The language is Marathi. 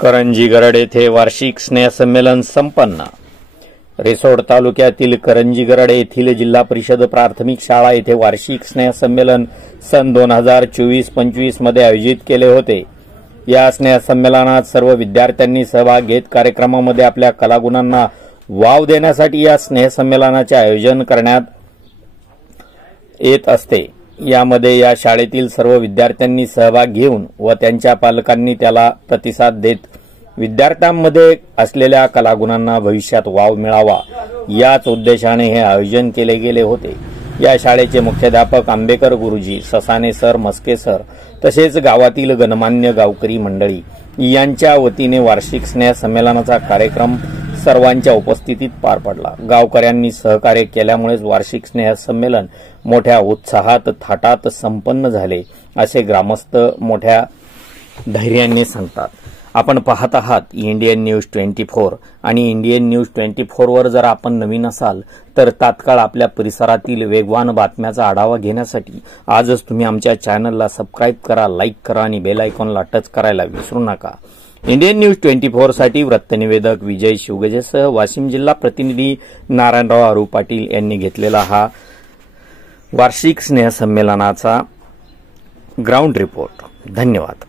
करंजी गरड येथे वार्षिक स्नेहसंमेलन संपन्न। रिसोड तालुक्यातील करंजी गरड येथील जिल्हा परिषद प्राथमिक शाळा येथे वार्षिक स्नेहसंमेलन सन 2024-25 मध्ये आयोजित केले होते। या स्नेहसंमेलनात सर्व विद्यार्थ्यांनी सहभाग घेत कार्यक्रमामध्ये आपल्या कलागुणांना वाव देण्यासाठी या स्नेहसंमेलनाचे आयोजन करण्यात येत असते। यामध्ये या शाळेतील सर्व विद्यार्थ्यांनी सहभाग घेऊन व त्यांच्या पालकांनी त्याला प्रतिसाद देत विद्यार्थ्यांमध्ये असलेल्या कलागुणांना भविष्यात वाव मिळावा याच उद्देशाने हे आयोजन केले गेले होते। या शाळेचे मुख्याध्यापक आंबेकर गुरुजी, ससाने सर, मस्के सर तसेच गावातील गणमान्य गावकरी मंडळी यांच्या वतीने वार्षिक स्नेह संमेलनाचा कार्यक्रम सर्वांच्या उपस्थितीत पार पडला। गावकऱ्यांनी सहकार्य केल्यामुळे वार्षिक स्नेह संमेलन मोठ्या उत्साहात थाटात संपन्न झाले असे ग्रामस्थ मोठ्या धैर्याने सांगतात। आपण पाहत आहात इंडियन न्यूज 24 आणि इंडियन न्यूज 24 वर जर आपण नवीन असाल तर तात्काळ आपल्या परिसरातील वेगवान बातम्याचा आढावा घेण्यासाठी आजच तुम्ही आमच्या चॅनलला सबस्क्राइब करा, लाईक करा आणि बेल आयकॉनला टच करायला विसरू नका। इंडियन न्यूज 24 साठी वृत्तनिवेदक विजय शिवगजेसह वाशिम जिल्हा प्रतिनिधी नारायणराव आरू पाटील यांनी घेतलेला हा वार्षिक स्नेह संमेलनाचा ग्राउंड रिपोर्ट। धन्यवाद।